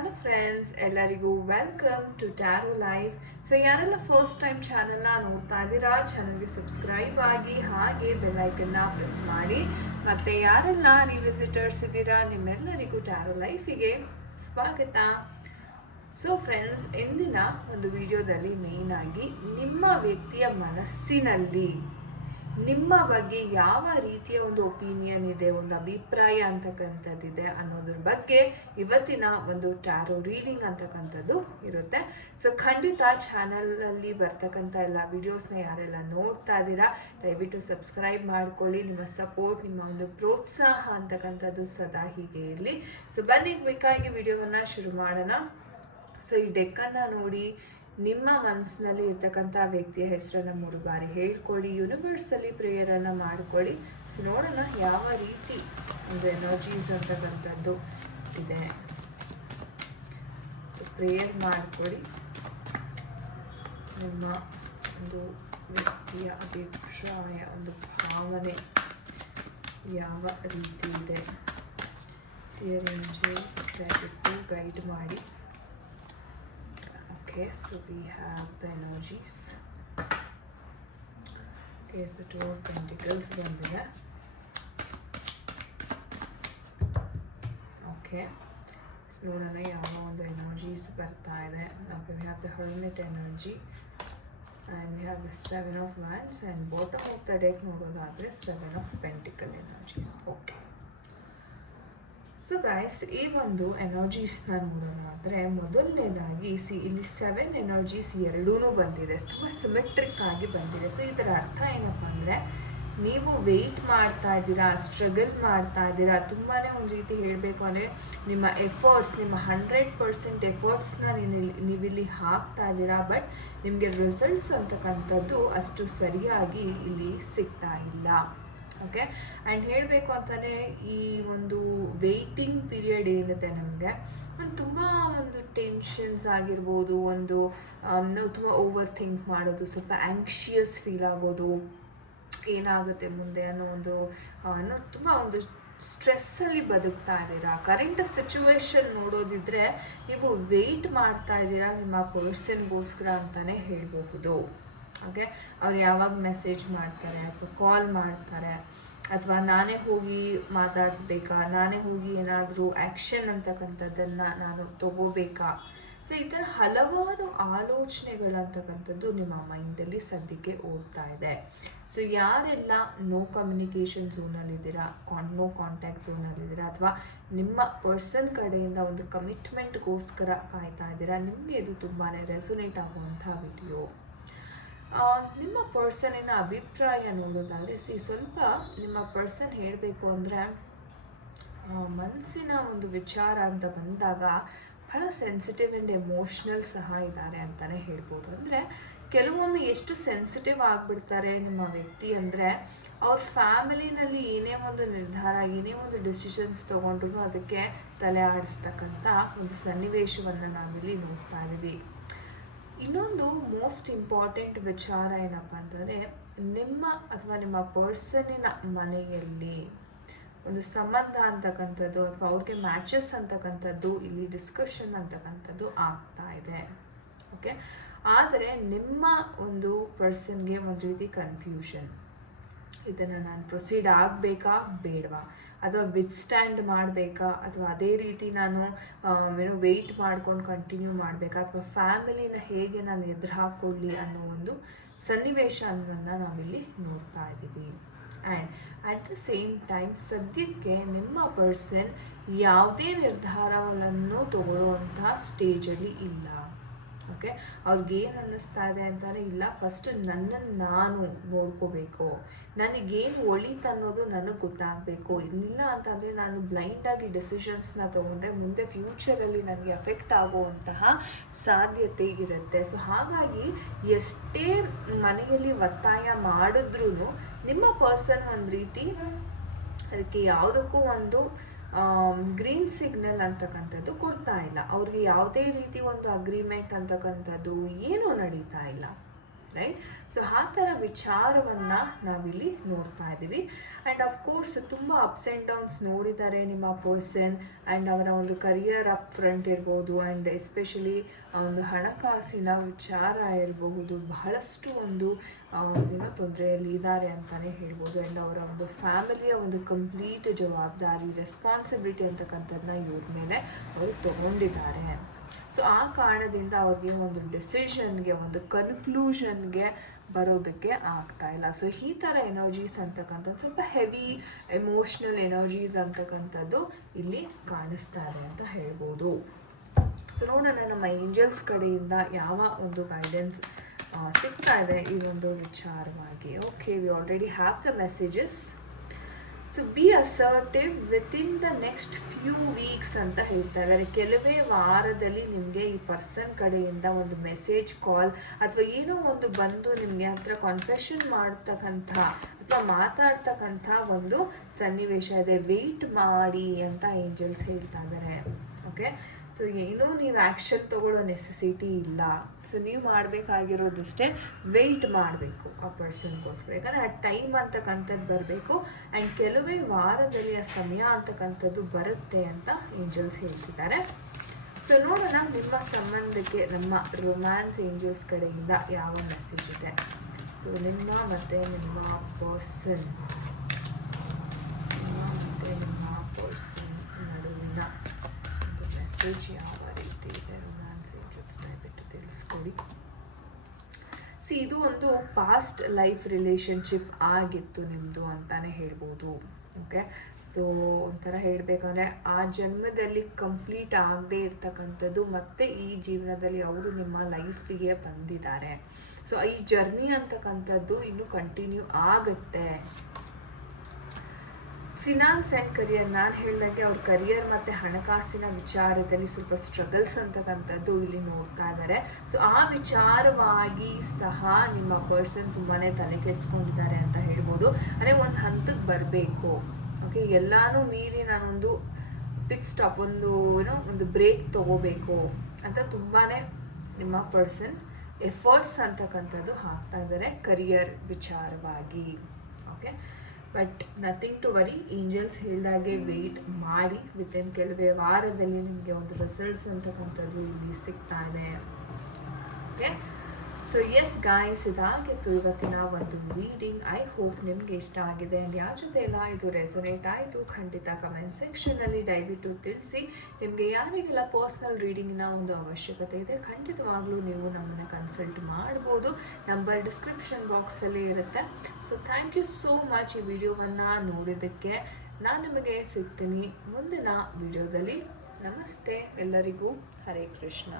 Hello friends ಎಲ್ಲರಿಗೂ welcome to tarot life so ಯಾರೆಲ್ಲ first time ಚಾನಲ್ನ ನೋಡ್ತಾ ಇದ್ದೀರಾ ಚಾನಲ್ಗೆ ಸಬ್ಸ್ಕ್ರೈಬ್ ಆಗಿ, ಹಾಗೆ ಬೆಲ್ಲೈಕನ್ನ ಪ್ರೆಸ್ ಮಾಡಿ. ಮತ್ತು ಯಾರೆಲ್ಲ ರಿವಿಸಿಟರ್ಸ್ ಇದ್ದೀರಾ, ನಿಮ್ಮೆಲ್ಲರಿಗೂ ಟ್ಯಾರೋ ಲೈಫಿಗೆ ಸ್ವಾಗತ. ಸೊ ಫ್ರೆಂಡ್ಸ್ ಇಂದಿನ ಒಂದು ವಿಡಿಯೋದಲ್ಲಿ ಮೇಯ್ನಾಗಿ ನಿಮ್ಮ ವ್ಯಕ್ತಿಯ ಮನಸ್ಸಿನಲ್ಲಿ ನಿಮ್ಮ ಬಗ್ಗೆ ಯಾವ ರೀತಿಯ ಒಂದು ಒಪಿನಿಯನ್ ಇದೆ, ಒಂದು ಅಭಿಪ್ರಾಯ ಅಂತಕ್ಕಂಥದ್ದಿದೆ ಅನ್ನೋದ್ರ ಬಗ್ಗೆ ಇವತ್ತಿನ ಒಂದು ಟ್ಯಾರೋ ರೀಡಿಂಗ್ ಅಂತಕ್ಕಂಥದ್ದು ಇರುತ್ತೆ. ಸೊ ಖಂಡಿತ ಚಾನಲಲ್ಲಿ ಬರ್ತಕ್ಕಂಥ ಎಲ್ಲ ವಿಡಿಯೋಸ್ನ ಯಾರೆಲ್ಲ ನೋಡ್ತಾ ಇದ್ದೀರಾ, ದಯವಿಟ್ಟು ಸಬ್ಸ್ಕ್ರೈಬ್ ಮಾಡ್ಕೊಳ್ಳಿ. ನಿಮ್ಮ ಸಪೋರ್ಟ್ ನಿಮ್ಮ ಒಂದು ಪ್ರೋತ್ಸಾಹ ಅಂತಕ್ಕಂಥದ್ದು ಸದಾ ಹೀಗೆ ಇರಲಿ. ಸೊ ಬನ್ನಿ, ಕ್ವಿಕ್ಕಾಗಿ ವಿಡಿಯೋವನ್ನು ಶುರು ಮಾಡೋಣ. ಸೊ ಈ ಡೆಕ್ಕನ್ನು ನೋಡಿ ನಿಮ್ಮ ಮನಸ್ಸಿನಲ್ಲಿ ಇರ್ತಕ್ಕಂಥ ವ್ಯಕ್ತಿಯ ಹೆಸರನ್ನು ಮೂರು ಬಾರಿ ಹೇಳ್ಕೊಳ್ಳಿ ಯೂನಿವರ್ಸಲ್ಲಿ ಪ್ರೇಯರನ್ನು ಮಾಡ್ಕೊಳ್ಳಿ. ಸೊ ನೋಡೋಣ ಯಾವ ರೀತಿ ಒಂದು ಎನರ್ಜೀಸ್ ಅಂತಕ್ಕಂಥದ್ದು ಇದೆ. ಸೊ ಪ್ರೇಯರ್ ಮಾಡ್ಕೊಳ್ಳಿ. ನಿಮ್ಮ ಒಂದು ವ್ಯಕ್ತಿಯ ಅಭಿಪ್ರಾಯ, ಒಂದು ಭಾವನೆ ಯಾವ ರೀತಿ ಇದೆ? Guide Okay, so we have the energies. Okay, so two of pentacles ಬಂದಿದೆ ಓಕೆ ನೋಡೋಣ ಯಾವ ಒಂದು ಎನರ್ಜೀಸ್ ಬರ್ತಾ ಇದೆ we have the hermit energy and we have the seven of wands and bottom of the deck ನೋಡೋದಾದರೆ seven of pentacle energies okay so guys ಈ ಒಂದು ಎನರ್ಜೀಸ್ನ ನೋಡೋದಾದರೆ ಮೊದಲನೇದಾಗಿ ಸಿ, ಇಲ್ಲಿ ಸೆವೆನ್ ಎನರ್ಜೀಸ್ ಎರಡೂ ಬಂದಿದೆ. ತುಂಬ ಸಿಮೆಟ್ರಿಕ್ ಆಗಿ ಬಂದಿದೆ. ಸೊ ಇದರ ಅರ್ಥ ಏನಪ್ಪ ಅಂದರೆ ನೀವು ವೆಯ್ಟ್ ಮಾಡ್ತಾ ಇದ್ದೀರಾ ಸ್ಟ್ರಗಲ್ ಮಾಡ್ತಾ ಇದ್ದೀರಾ ತುಂಬಾ ಒಂದು ರೀತಿ ಹೇಳಬೇಕು ಅಂದರೆ ನಿಮ್ಮ ಎಫರ್ಟ್ಸ್ ನಿಮ್ಮ ಹಂಡ್ರೆಡ್ ಪರ್ಸೆಂಟ್ ಎಫರ್ಟ್ಸ್ನ ನೀವಿಲ್ಲಿ ಹಾಕ್ತಾ ಇದ್ದೀರಾ ಬಟ್ ನಿಮಗೆ ರಿಸಲ್ಟ್ಸ್ ಅಂತಕ್ಕಂಥದ್ದು ಅಷ್ಟು ಸರಿಯಾಗಿ ಇಲ್ಲಿ ಸಿಗ್ತಾ ಇಲ್ಲ. ಓಕೆ? ಆ್ಯಂಡ್ ಹೇಳಬೇಕು ಅಂತಲೇ ಈ ಒಂದು ವೆಯ್ಟಿಂಗ್ ಪೀರಿಯಡ್ ಏನಿದೆ ನಮಗೆ? ಒಂದು ತುಂಬ ಒಂದು ಟೆನ್ಷನ್ಸ್ ಆಗಿರ್ಬೋದು, ಒಂದು ನಾವು ತುಂಬ ಓವರ್ ಥಿಂಕ್ ಮಾಡೋದು, ಸ್ವಲ್ಪ ಆ್ಯಂಕ್ಷಿಯಸ್ ಫೀಲ್ ಆಗೋದು, ಏನಾಗುತ್ತೆ ಮುಂದೆ ಅನ್ನೋ ಒಂದು ತುಂಬ ಒಂದು ಸ್ಟ್ರೆಸ್ಸಲ್ಲಿ ಬದುಕ್ತಾ ಇದ್ದೀರಾ? ಕರೆಂಟ್ ಸಿಚುವೇಶನ್ ನೋಡೋದಿದ್ರೆ ನೀವು ವೆಯ್ಟ್ ಮಾಡ್ತಾ ಇದ್ದೀರಾ ನಿಮ್ಮ ಪರ್ಸನ್ಗೋಸ್ಕರ ಅಂತಲೇ ಹೇಳಬಹುದು. ಓಕೆ ಅವ್ರು ಯಾವಾಗ ಮೆಸೇಜ್ ಮಾಡ್ತಾರೆ ಅಥವಾ ಕಾಲ್ ಮಾಡ್ತಾರೆ ಅಥವಾ ನಾನೇ ಹೋಗಿ ಮಾತಾಡಿಸ್ಬೇಕಾ, ನಾನೇ ಹೋಗಿ ಏನಾದರೂ ಆ್ಯಕ್ಷನ್ ಅಂತಕ್ಕಂಥದ್ದನ್ನು ನಾನು ತಗೋಬೇಕಾ? ಸೊ ಈ ಥರ ಹಲವಾರು ಆಲೋಚನೆಗಳಂತಕ್ಕಂಥದ್ದು ನಿಮ್ಮ ಮೈಂಡಲ್ಲಿ ಸದ್ಯಕ್ಕೆ ಓದ್ತಾ ಇದೆ. ಸೊ ಯಾರೆಲ್ಲ ನೋ ಕಮ್ಯುನಿಕೇಷನ್ ಝೋನಲ್ಲಿದ್ದೀರಾ ಕಾನ್ ನೋ ಕಾಂಟ್ಯಾಕ್ಟ್ ಝೋನಲ್ಲಿದ್ದೀರಾ ಅಥವಾ ನಿಮ್ಮ ಪರ್ಸನ್ ಕಡೆಯಿಂದ ಒಂದು ಕಮಿಟ್ಮೆಂಟ್ಗೋಸ್ಕರ ಕಾಯ್ತಾ ಇದ್ದೀರಾ, ನಿಮಗೆ ಇದು ತುಂಬಾ ರೆಸೊನೇಟ್ ಆಗುವಂಥ ವಿಡಿಯೋ ನಿಮ್ಮ ಪರ್ಸನಿನ ಅಭಿಪ್ರಾಯ ನೋಡೋದಾದರೆ, ಸಿ, ಸ್ವಲ್ಪ ನಿಮ್ಮ ಪರ್ಸನ್ ಹೇಳಬೇಕು ಅಂದರೆ ಮನಸ್ಸಿನ ಒಂದು ವಿಚಾರ ಅಂತ ಬಂದಾಗ ಬಹಳ ಸೆನ್ಸಿಟಿವ್ ಆ್ಯಂಡ್ ಎಮೋಷ್ನಲ್ ಸಹ ಇದ್ದಾರೆ ಅಂತಲೇ ಹೇಳ್ಬೋದು. ಅಂದರೆ ಕೆಲವೊಮ್ಮೆ ಎಷ್ಟು ಸೆನ್ಸಿಟಿವ್ ಆಗಿಬಿಡ್ತಾರೆ ನಿಮ್ಮ ವ್ಯಕ್ತಿ ಅಂದರೆ, ಅವ್ರ ಫ್ಯಾಮಿಲಿನಲ್ಲಿ ಏನೇ ಒಂದು ನಿರ್ಧಾರ, ಏನೇ ಒಂದು ಡಿಸಿಷನ್ಸ್ ತೊಗೊಂಡ್ರು ಅದಕ್ಕೆ ತಲೆ ಆಡಿಸ್ತಕ್ಕಂಥ ಒಂದು ಸನ್ನಿವೇಶವನ್ನು ನಾವಿಲ್ಲಿ ನೋಡ್ತಾ ಇದ್ದೀವಿ. ಇನ್ನೊಂದು ಮೋಸ್ಟ್ ಇಂಪಾರ್ಟೆಂಟ್ ವಿಚಾರ ಏನಪ್ಪ ಅಂದರೆ ನಿಮ್ಮ ಅಥವಾ ನಿಮ್ಮ ಪರ್ಸನಿನ ಮನೆಯಲ್ಲಿ ಒಂದು ಸಂಬಂಧ ಅಂತಕ್ಕಂಥದ್ದು ಅಥವಾ ಅವ್ರಿಗೆ ಮ್ಯಾಚಸ್ ಅಂತಕ್ಕಂಥದ್ದು, ಇಲ್ಲಿ ಡಿಸ್ಕಷನ್ ಅಂತಕ್ಕಂಥದ್ದು ಆಗ್ತಾ ಇದೆ. ಓಕೆ ಆದರೆ ನಿಮ್ಮ ಒಂದು ಪರ್ಸನ್ಗೆ ಒಂದು ರೀತಿ ಕನ್ಫ್ಯೂಷನ್ ಇದನ್ನು ನಾನು ಪ್ರೊಸೀಡ್ ಆಗಬೇಕಾ? ಬೇಡವಾ. ಅಥವಾ ವಿತ್ ಸ್ಟ್ಯಾಂಡ್ ಮಾಡಬೇಕಾ? ಅಥವಾ ಅದೇ ರೀತಿ ನಾನು ಏನು ವೆಯ್ಟ್ ಮಾಡ್ಕೊಂಡು ಕಂಟಿನ್ಯೂ ಮಾಡಬೇಕಾ? ಅಥವಾ ಫ್ಯಾಮಿಲಿನ ಹೇಗೆ ನಾನು ಎದುರು ಹಾಕ್ಕೊಳ್ಳಿ ಅನ್ನೋ ಒಂದು ಸನ್ನಿವೇಶವನ್ನು ನಾವಿಲ್ಲಿ ನೋಡ್ತಾ ಇದ್ದೀವಿ and at the same time ಸದ್ಯಕ್ಕೆ ನಿಮ್ಮ ಪರ್ಸನ್ ಯಾವುದೇ ನಿರ್ಧಾರಗಳನ್ನು ತಗೊಳ್ಳುವಂತಹ ಸ್ಟೇಜಲ್ಲಿ ಇಲ್ಲ. ಓಕೆ? ಅವ್ರಿಗೇನು ಅನ್ನಿಸ್ತಾ ಇದೆ ಅಂತಾರೆ, ಇಲ್ಲ ಫಸ್ಟ್ ನನ್ನನ್ನು ನಾನು ನೋಡ್ಕೋಬೇಕು. ನನಗೇನು ಒಳಿತು ಅನ್ನೋದು ನನಗೆ ಗೊತ್ತಾಗಬೇಕು. ಇಲ್ಲ ಅಂತಂದರೆ ನಾನು ಬ್ಲೈಂಡಾಗಿ ಡೆಸಿಷನ್ಸ್ನ ತೊಗೊಂಡ್ರೆ ಮುಂದೆ ಫ್ಯೂಚರಲ್ಲಿ ನನಗೆ ಅಫೆಕ್ಟ್ ಆಗುವಂತಹ ಸಾಧ್ಯತೆ ಇರುತ್ತೆ. ಸೊ ಹಾಗಾಗಿ ಎಷ್ಟೇ ಮನೆಯಲ್ಲಿ ಒತ್ತಾಯ ಮಾಡಿದ್ರೂ ನಿಮ್ಮ ಪರ್ಸನ್ ಒಂದು ರೀತಿ ಅದಕ್ಕೆ ಯಾವುದಕ್ಕೂ ಒಂದು ಗ್ರೀನ್ ಸಿಗ್ನಲ್ ಅಂತಕ್ಕಂಥದ್ದು ಕೊಡ್ತಾ ಇಲ್ಲ. ಅವ್ರಿಗೆ ಯಾವುದೇ ರೀತಿ ಒಂದು ಅಗ್ರಿಮೆಂಟ್ ಅಂತಕ್ಕಂಥದ್ದು ಏನೂ ನಡೀತಾ ಇಲ್ಲ. ರೈಟ್ ಸೊ ಆ ಥರ ವಿಚಾರವನ್ನು ನಾವಿಲ್ಲಿ ನೋಡ್ತಾ ಇದ್ದೀವಿ ಆ್ಯಂಡ್ ಅಫ್ಕೋರ್ಸ್ ತುಂಬ ಅಪ್ಸ್ ಆ್ಯಂಡ್ ಡೌನ್ಸ್ ನೋಡಿದ್ದಾರೆ ನಿಮ್ಮ ಪರ್ಸನ್ ಆ್ಯಂಡ್ ಅವರ ಒಂದು ಕರಿಯರ್ ಅಪ್ ಫ್ರಂಟ್ ಇರ್ಬೋದು ಆ್ಯಂಡ್ ಎಸ್ಪೆಷಲಿ ಒಂದು ಹಣಕಾಸಿನ ವಿಚಾರ ಇರಬಹುದು. ಬಹಳಷ್ಟು ಒಂದು ಏನೋ ತೊಂದರೆಯಲ್ಲಿ ಇದ್ದಾರೆ ಅಂತಲೇ ಹೇಳ್ಬೋದು. ಆ್ಯಂಡ್ ಅವರ ಒಂದು ಫ್ಯಾಮಿಲಿಯ ಒಂದು ಕಂಪ್ಲೀಟ್ ಜವಾಬ್ದಾರಿ ರೆಸ್ಪಾನ್ಸಿಬಿಲಿಟಿ ಅಂತಕ್ಕಂಥದ್ದನ್ನ ಇವ್ರ ಮೇಲೆ ಅವರು ತಗೊಂಡಿದ್ದಾರೆ. ಸೊ ಆ ಕಾರಣದಿಂದ ಅವ್ರಿಗೆ ಒಂದು ಡಿಸಿಷನ್ಗೆ ಒಂದು ಕನ್ಕ್ಲೂಷನ್ಗೆ ಬರೋದಕ್ಕೆ ಆಗ್ತಾ ಇಲ್ಲ. ಸೊ ಈ ಥರ ಎನರ್ಜೀಸ್ ಅಂತಕ್ಕಂಥದ್ದು ಸ್ವಲ್ಪ ಹೆವಿ ಎಮೋಷ್ನಲ್ ಎನರ್ಜೀಸ್ ಅಂತಕ್ಕಂಥದ್ದು ಇಲ್ಲಿ ಕಾಣಿಸ್ತಾ ಇದೆ ಅಂತ ಹೇಳ್ಬೋದು. ಸೊ ನೋಡೋಣ, ನಮ್ಮ ಏಂಜಲ್ಸ್ ಕಡೆಯಿಂದ ಯಾವ ಒಂದು ಗೈಡೆನ್ಸ್ ಸಿಗ್ತಾ ಇದೆ ಈ ಒಂದು ವಿಚಾರವಾಗಿ. Okay we already have the messages so be assertive within the next few weeks ಅಂತ ಹೇಳ್ತಾ ಇದ್ದಾರೆ. ಕೆಲವೇ ವಾರದಲ್ಲಿ ನಿಮಗೆ ಈ ಪರ್ಸನ್ ಕಡೆಯಿಂದ ಒಂದು ಮೆಸೇಜ್ ಕಾಲ್ ಅಥವಾ ಏನೋ ಒಂದು ಬಂದು ನಿಮಗೆ ಹತ್ರ ಕಾನ್ಫೆಷನ್ ಮಾಡ್ತಕ್ಕಂಥ ಅಥವಾ ಮಾತಾಡ್ತಕ್ಕಂಥ ಒಂದು ಸನ್ನಿವೇಶ ಇದೆ. ವೆಯ್ಟ್ ಮಾಡಿ ಅಂತ ಏಂಜಲ್ಸ್ ಹೇಳ್ತಾ ಇದ್ದಾರೆ. ಓಕೆ ಸೊ ಏನೂ ನೀವು ಆ್ಯಕ್ಷನ್ ತಗೊಳ್ಳೋ ನೆಸೆಸಿಟಿ ಇಲ್ಲ. ಸೊ ನೀವು ಮಾಡಬೇಕಾಗಿರೋದಷ್ಟೇ ವೆಯ್ಟ್ ಮಾಡಬೇಕು ಆ ಪರ್ಸನ್ಗೋಸ್ಕರ ಯಾಕಂದರೆ ಆ ಟೈಮ್ ಅಂತಕ್ಕಂಥದ್ದು ಬರಬೇಕು ಆ್ಯಂಡ್ ಕೆಲವೇ ವಾರದಲ್ಲಿ ಆ ಸಮಯ ಅಂತಕ್ಕಂಥದ್ದು ಬರುತ್ತೆ ಅಂತ ಏಂಜಲ್ಸ್ ಹೇಳ್ತಿದ್ದಾರೆ. ಸೊ ನೋಡೋಣ ನಿಮ್ಮ ಸಂಬಂಧಕ್ಕೆ, ನಮ್ಮ ರೊಮ್ಯಾನ್ಸ್ ಏಂಜಲ್ಸ್ ಕಡೆಯಿಂದ ಯಾವ ಮೆಸೇಜ್ ಇದೆ. ಸೊ ನಿಮ್ಮ ಮತ್ತು ನಿಮ್ಮ ಪರ್ಸನ್ ನಿಮ್ಮ ಮತ್ತು ನಿಮ್ಮ ಪರ್ಸನ್ ನಡುವಿನ ಒಂದು ಮೆಸೇಜ್ ಯಾವ ರೀತಿ ಇದೆ ರೊಮ್ಯಾನ್ಸ್ ಏಂಜಲ್ಸ್ ತಿಳಿಸ್ಕೊಡಿ ಸಿ, ಇದು ಒಂದು ಪಾಸ್ಟ್ ಲೈಫ್ ರಿಲೇಶನ್ಶಿಪ್ ಆಗಿತ್ತು ನಿಮ್ಮದು ಅಂತಲೇ ಹೇಳ್ಬೋದು. ಓಕೆ ಸೊ ಒಂಥರ ಹೇಳಬೇಕಂದ್ರೆ ಆ ಜನ್ಮದಲ್ಲಿ ಕಂಪ್ಲೀಟ್ ಆಗದೆ ಇರ್ತಕ್ಕಂಥದ್ದು ಮತ್ತೆ ಈ ಜೀವನದಲ್ಲಿ ಅವರು ನಿಮ್ಮ ಲೈಫಿಗೆ ಬಂದಿದ್ದಾರೆ. ಸೊ ಈ ಜರ್ನಿ ಅಂತಕ್ಕಂಥದ್ದು ಇನ್ನೂ ಕಂಟಿನ್ಯೂ ಆಗುತ್ತೆ. ಫಿನಾನ್ಸ್ ಆ್ಯಂಡ್ ಕರಿಯರ್ ನಾನು ಹೇಳ್ದಂಗೆ ಅವ್ರ ಕರಿಯರ್ ಮತ್ತು ಹಣಕಾಸಿನ ವಿಚಾರದಲ್ಲಿ ಸ್ವಲ್ಪ ಸ್ಟ್ರಗಲ್ಸ್ ಅಂತಕ್ಕಂಥದ್ದು ಇಲ್ಲಿ ನೋಡ್ತಾ ಇದ್ದಾರೆ ಸೊ ಆ ವಿಚಾರವಾಗಿ ಸಹ ನಿಮ್ಮ ಪರ್ಸನ್ ತುಂಬಾ ತಲೆ ಕೆಡಿಸ್ಕೊಂಡಿದ್ದಾರೆ ಅಂತ ಹೇಳ್ಬೋದು. ಅಂದರೆ ಒಂದು ಹಂತಕ್ಕೆ ಬರಬೇಕು. ಓಕೆ ಎಲ್ಲಾನು ಮೀರಿ ನಾನೊಂದು ಪಿಚ್ ಸ್ಟಾಪ್ ಒಂದು ಏನೋ ಒಂದು ಬ್ರೇಕ್ ತಗೋಬೇಕು ಅಂತ ತುಂಬಾ ನಿಮ್ಮ ಪರ್ಸನ್ ಎಫರ್ಟ್ಸ್ ಅಂತಕ್ಕಂಥದ್ದು ಹಾಕ್ತಾ ಇದ್ದಾರೆ ಕರಿಯರ್ ವಿಚಾರವಾಗಿ. Okay but nothing to worry angels ಹೇಳಿದಾಗೆ ವೆಯ್ಟ್ ಮಾಡಿ ವಿತಿನ್ ಕೆಲವೇ ವಾರದಲ್ಲಿ ನಿಮಗೆ ಒಂದು ರಿಸಲ್ಟ್ಸ್ ಅಂತಕ್ಕಂಥದ್ದು ಇಲ್ಲಿ ಸಿಗ್ತಾ ಇದೆ ಓಕೆ ಸೊ ಎಸ್ ಗಾಯ್ಸ್ ಇದಾಗಿತ್ತು ಇವತ್ತಿನ ಒಂದು ರೀಡಿಂಗ್ ಐ ಹೋಪ್ ನಿಮಗೆ ಇಷ್ಟ ಆಗಿದೆ. ಆ್ಯಂಡ್ ಯಾವ ಜೊತೆ ಎಲ್ಲ ಇದು ರೆಸೊನೇಟ್ ಆಯಿತು, ಖಂಡಿತ ಕಮೆಂಟ್ ಸೆಕ್ಷನಲ್ಲಿ ದಯವಿಟ್ಟು ತಿಳಿಸಿ. ನಿಮಗೆ ಯಾರಿಗೆಲ್ಲ ಪರ್ಸ್ನಲ್ ರೀಡಿಂಗಿನ ಒಂದು ಅವಶ್ಯಕತೆ ಇದೆ, ಖಂಡಿತವಾಗ್ಲೂ ನೀವು ನಮ್ಮನ್ನು ಕನ್ಸಲ್ಟ್ ಮಾಡ್ಬೋದು. ನಂಬರ್ ಡಿಸ್ಕ್ರಿಪ್ಷನ್ ಬಾಕ್ಸಲ್ಲಿ ಇರುತ್ತೆ. So thank you so much ಈ ವಿಡಿಯೋವನ್ನು ನೋಡಿದ್ದಕ್ಕೆ. ನಾನು ನಿಮಗೆ ಸಿಗ್ತೀನಿ ಮುಂದಿನ ವಿಡಿಯೋದಲ್ಲಿ. ನಮಸ್ತೆ, ಎಲ್ಲರಿಗೂ ಹರೇ ಕೃಷ್ಣ.